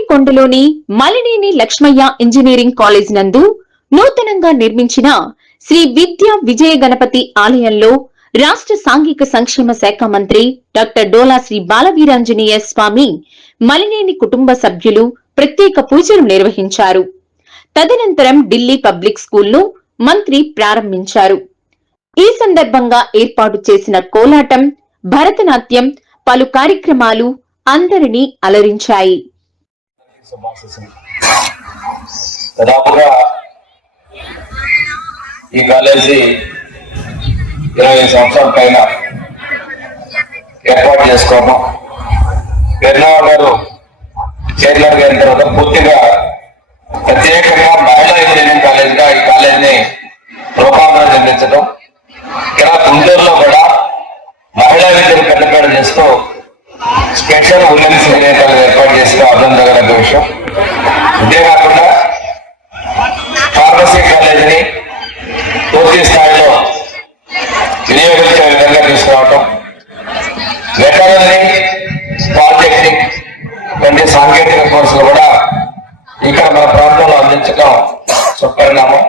సింగరాయి కొండలోని Malineni Lakshmaiah engineering college నందు నూతనంగా నిర్మించిన శ్రీ విద్యా విజయ గణపతి ఆలయంలో రాష్ట్ర సాంఘిక సంక్షేమ శాఖ మంత్రి డాక్టర్ డోలా శ్రీ బాలవీరాంజనేయ స్వామి మలినేని కుటుంబ సభ్యులు ప్రత్యేక పూజలు నిర్వహించారు. తదనంతరం ఢిల్లీ పబ్లిక్ స్కూల్ను మంత్రి ప్రారంభించారు. ఈ సందర్భంగా ఏర్పాటు చేసిన కోలాటం భరతనాట్యం పలు కార్యక్రమాలు అందరినీ అలరించాయి. శుభాశిస్సులు. దాదాపుగా ఈ కాలేజీ ఇరవై సంవత్సరాల పైన ఏర్పాటు చేసుకోవడం పెరునావ గారు చైర్మన్ గారి తర్వాత పూర్తిగా ప్రత్యేకంగా మహిళా ఇంజనీరింగ్ కాలేజీగా ఈ కాలేజీని రూపాంతరం చెందించడం ఇక్కడ గుంటూరులో కూడా మహిళా విద్యను పెద్దపేట చేస్తూ స్పెషల్ ఉమెన్స్ ఇంజనీరింగ్ ఏర్పాటు ఏర్పాటు అర్థం అభినందనగల విషయం. ఇదే కాకుండా ఫార్మసీ కాలేజీని పూర్తి స్థాయిలో వినియోగించే విధంగా తీసుకురావటం వెటరనరీ పాలిటెక్నిక్ వంటి సాంకేతిక కోర్సులు కూడా ఇక్కడ మన ప్రాంతంలో అందించడం సుపరిణామం